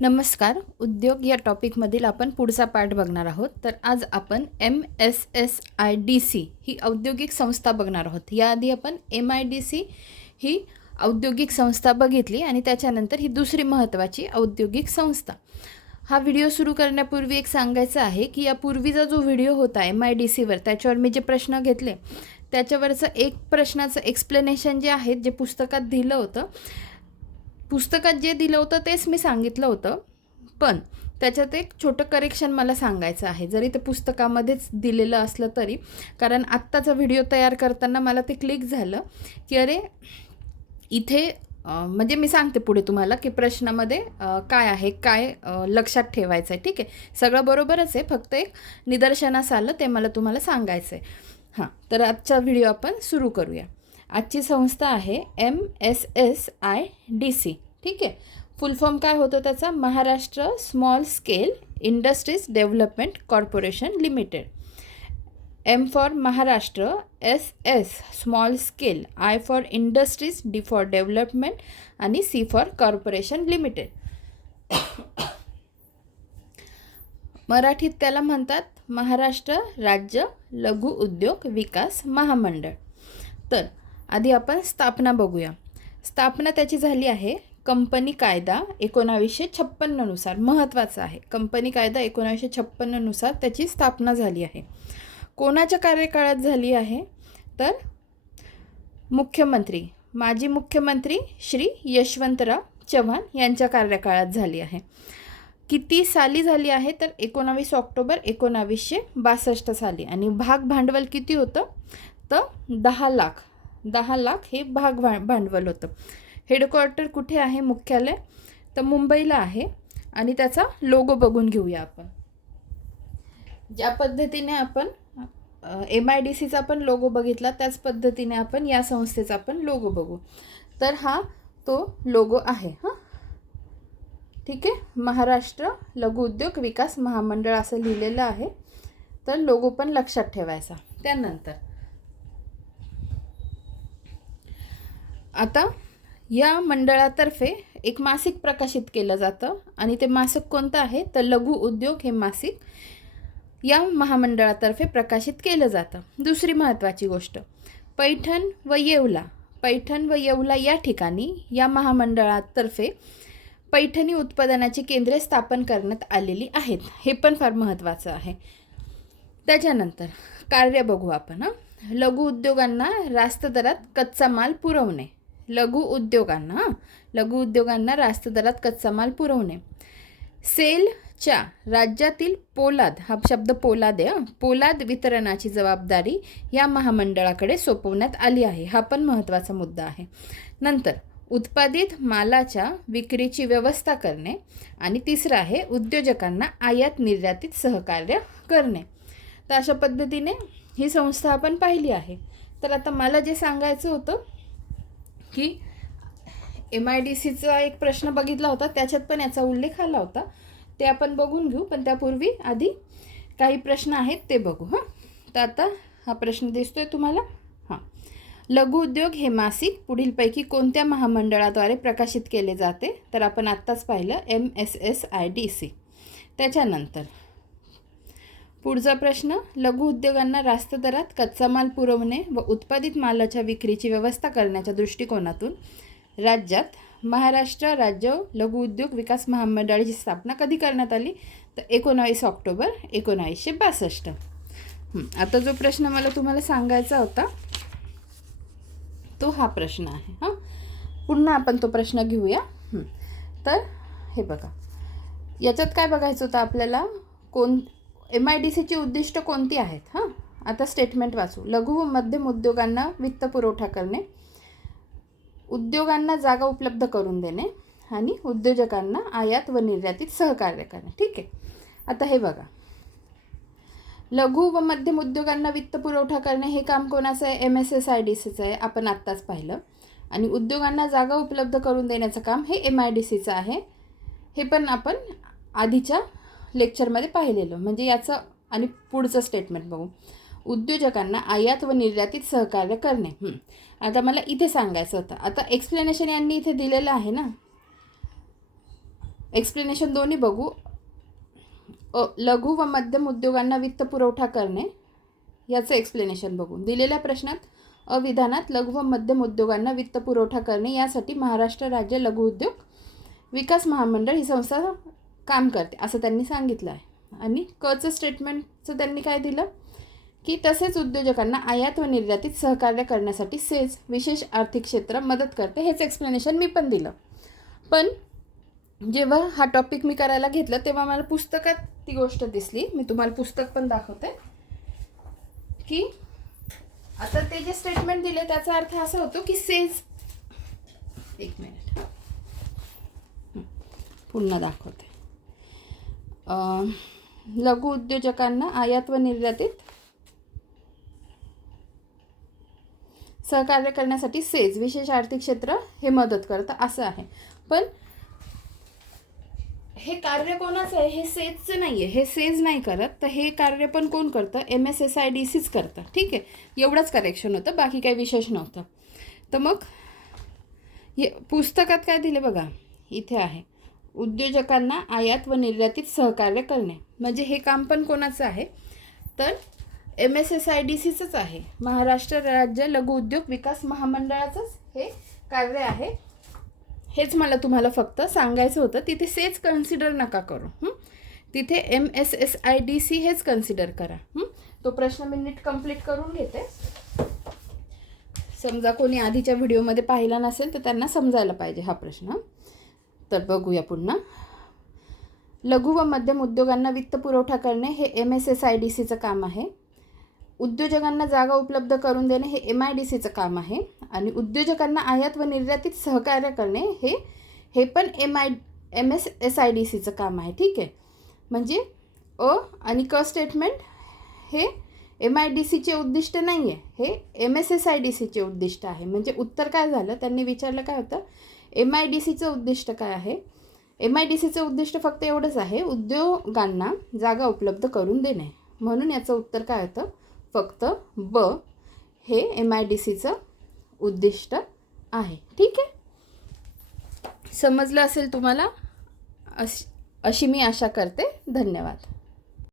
नमस्कार. उद्योग या टॉपिकमधील आपण पुढचा पाठ बघणार आहोत. तर आज आपण MSSIDC ही औद्योगिक संस्था बघणार आहोत. याआधी आपण MIDC ही औद्योगिक संस्था बघितली आणि त्याच्यानंतर ही दुसरी महत्त्वाची औद्योगिक संस्था. हा व्हिडिओ सुरू करण्यापूर्वी एक सांगायचं आहे की यापूर्वीचा जो व्हिडिओ होता MIDCवर त्याच्यावर मी जे प्रश्न घेतले त्याच्यावरचं एक प्रश्नाचं एक्सप्लेनेशन जे आहे जे पुस्तकात दिलं होतं, पुस्तकात जे दिलं होतं तेच मी सांगितलं होतं, पण त्याच्यात एक छोटं करेक्शन मला सांगायचं आहे. जरी ते पुस्तकामध्येच दिलेलं असलं तरी, कारण आत्ताचा व्हिडिओ तयार करताना मला ते क्लिक झालं की अरे इथे म्हणजे मी सांगते पुढे तुम्हाला की प्रश्नामध्ये काय आहे, काय लक्षात ठेवायचं आहे. ठीक आहे, सगळं बरोबरच आहे, फक्त एक निदर्शनास आलं ते मला तुम्हाला सांगायचं आहे. हां, तर आजचा व्हिडिओ आपण सुरू करूया. आजची संस्था आहे MSSIDC. ठीक आहे, फुल फॉर्म काय होतं त्याचा? Maharashtra small scale industries development corporation limited. M for Maharashtra, SS small scale, I for industries, D for development आणि C फॉर कॉर्पोरेशन लिमिटेड. मराठीत त्याला म्हणतात महाराष्ट्र राज्य लघु उद्योग विकास महामंडळ. तर आधी आपण स्थापना बघूया. स्थापना त्याची झाली आहे कंपनी कायदा 1956 नुसार. महत्त्वाचं आहे, कंपनी कायदा 1956 नुसार त्याची स्थापना झाली आहे. कोणाच्या कार्यकाळात झाली आहे? तर मुख्यमंत्री, माजी मुख्यमंत्री श्री यशवंतराव चव्हाण यांच्या कार्यकाळात झाली आहे. किती साली झाली आहे? तर 19 ऑक्टोबर 1962 साली. आणि भाग भांडवल किती होतं? तर 10 लाख हे भाग भांडवल होतं. हेडक्वार्टर कुठे आहे? मुख्यालय तर मुंबईला आहे. आणि त्याचा लोगो बघून घेऊया आपण. ज्या पद्धतीने आपण MIDCचा आपण लोगो बघितला त्याच पद्धतीने आपण या संस्थेचा आपण लोगो बघू. तर हा तो लोगो आहे. हां, ठीक आहे, महाराष्ट्र लघु उद्योग विकास महामंडळ असं लिहिलेलं आहे. तर लोगो पण लक्षात ठेवायचा. त्यानंतर आता या मंडळातर्फे एक मासिक प्रकाशित केलं जातं आणि ते मासिक कोणतं आहे? तर लघु उद्योग हे मासिक या महामंडळातर्फे प्रकाशित केलं जातं. दुसरी महत्त्वाची गोष्ट, पैठण व येवला या ठिकाणी या महामंडळातर्फे पैठणी उत्पादनाची केंद्रे स्थापन करण्यात आलेली आहेत. हे पण फार महत्त्वाचं आहे. त्याच्यानंतर कार्य बघू आपण. लघु उद्योगांना रास्त दरात कच्चा माल पुरवणे. लघु उद्योगांना रास्त दरात कच्चा माल पुरवणे. सेलच्या राज्यातील पोलाद, हा शब्द पोलाद आहे, पोलाद वितरणाची जबाबदारी या महामंडळाकडे सोपवण्यात आली आहे. हा पण महत्त्वाचा मुद्दा आहे. नंतर उत्पादित मालाच्या विक्रीची व्यवस्था करणे. आणि तिसरं आहे उद्योजकांना आयात निर्यातीत सहकार्य करणे. तर अशा पद्धतीने ही संस्था आपण पाहिली आहे. तर आता मला जे सांगायचं होतं की MIDCचा एक प्रश्न बघितला होता, त्याच्यात पण याचा उल्लेख आला होता, ते आपण बघून घेऊ. पण त्यापूर्वी आधी काही प्रश्न आहेत ते बघू. हां, तर आता हा प्रश्न दिसतोय तुम्हाला. हां, लघु उद्योग हे मासिक पुढीलपैकी कोणत्या महामंडळाद्वारे प्रकाशित केले जाते? तर आपण आत्ताच पाहिलं MSSIDC. त्याच्यानंतर पुढचा प्रश्न, लघु उद्योगांना रास्त दरात कच्चा माल पुरवणे व उत्पादित मालाच्या विक्रीची व्यवस्था करण्याच्या दृष्टिकोनातून राज्यात महाराष्ट्र राज्य लघु उद्योग विकास महामंडळाची स्थापना कधी करण्यात आली? तर 19 ऑक्टोबर 1962. आता जो प्रश्न मला तुम्हाला सांगायचा होता तो हा प्रश्न आहे. हां, पुन्हा आपण तो प्रश्न घेऊया. तर हे बघा, याच्यात काय बघायचं होतं आपल्याला? MIDCची उद्दिष्ट कोणती आहेत? हां, आता स्टेटमेंट वाचू. लघु व मध्यम उद्योगांना वित्त पुरवठा करणे, उद्योगांना जागा उपलब्ध करून देणे आणि उद्योजकांना आयात व निर्यातीत सहकार्य करणे. ठीक आहे, आता हे बघा, लघु व मध्यम उद्योगांना वित्त पुरवठा करणे हे काम कोणाचं आहे? MSSIDCचं आहे, आपण आत्ताच पाहिलं. आणि उद्योगांना जागा उपलब्ध करून देण्याचं काम हे MIDCचं आहे. हे पण आपण आधीच्या लेक्चरमध्ये पाहिलेलं. म्हणजे याचं आणि पुढचं स्टेटमेंट बघू. उद्योजकांना आयात व निर्यातीत सहकार्य करणे. आता मला इथे सांगायचं होतं. आता एक्सप्लेनेशन यांनी इथे दिलेलं आहे ना, एक्सप्लेनेशन दोन्ही बघू. लघु व मध्यम उद्योगांना वित्त पुरवठा करणे याचं एक्सप्लेनेशन बघू. दिलेल्या प्रश्नात विधानात लघु व मध्यम उद्योगांना वित्त पुरवठा करणे यासाठी महाराष्ट्र राज्य लघु उद्योग विकास महामंडळ ही संस्था काम करते असं त्यांनी सांगितलं आहे. आणि कचं स्टेटमेंटचं त्यांनी काय दिलं की तसेच उद्योजकांना आयात व निर्यातीत सहकार्य करण्यासाठी सेज विशेष आर्थिक क्षेत्र मदत करते. हेच एक्सप्लेनेशन मी पण दिलं. पण जेव्हा हा टॉपिक मी करायला घेतलं तेव्हा मला पुस्तकात ती गोष्ट दिसली. मी तुम्हाला पुस्तक पण दाखवते की आता ते जे स्टेटमेंट दिले त्याचा अर्थ असा होतो की सेज, एक मिनिट पुन्हा दाखवते. लघु उद्योजकांना आयात व निर्यातीत सहकार्य करण्यासाठी सेज विशेष आर्थिक क्षेत्र हे मदत करतं असं आहे. पण हे कार्य कोणाचं आहे? हे सेजचं नाही आहे. हे सेज नाही करत, तर हे कार्य पण कोण करतं? MSSIDCच करतं. ठीक आहे, एवढंच करेक्शन होतं, बाकी काही विशेष नव्हतं. तर मग पुस्तकात काय दिले बघा, इथे आहे उद्योजकांना आयात व निर्यातीत सहकार्य करणे. म्हणजे हे काम पण कोणाचं आहे? तर MSSIDCचंच आहे. महाराष्ट्र राज्य लघु उद्योग विकास महामंडळाचंच हे कार्य आहे. हेच मला तुम्हाला फक्त सांगायचं होतं. तिथे सेज कन्सिडर नका करू, तिथे MSSIDC हेच कन्सिडर करा. तो प्रश्न मी नीट कंप्लीट करून घेते. समजा कोणी आधीच्या व्हिडिओमध्ये पाहिला नसेल तर त्यांना समजायला पाहिजे हा प्रश्न. तर बघूया पुन्हा. लघु व मध्यम उद्योगांना वित्त पुरवठा करणे हे MSSIDCचं काम आहे. उद्योजकांना जागा उपलब्ध करून देणे हे MIDCचं काम आहे. आणि उद्योजकांना आयात व निर्यातीत सहकार्य करणे हे पण MSSIDCचं काम आहे. ठीक आहे, म्हणजे आणि क स्टेटमेंट हे MIDCचे उद्दिष्ट नाही आहे, हे MSSIDCचे उद्दिष्ट आहे. म्हणजे उत्तर काय झालं? त्यांनी विचारलं काय होतं? MIDCचं उद्दिष्ट काय आहे? MIDCचं उद्दिष्ट फक्त एवढंच आहे, उद्योगांना जागा उपलब्ध करून देणे. म्हणून याचं उत्तर काय होतं? फक्त ब हे MIDCचं उद्दिष्ट आहे. ठीक आहे, समजलं असेल तुम्हाला अशी मी आशा करते. धन्यवाद.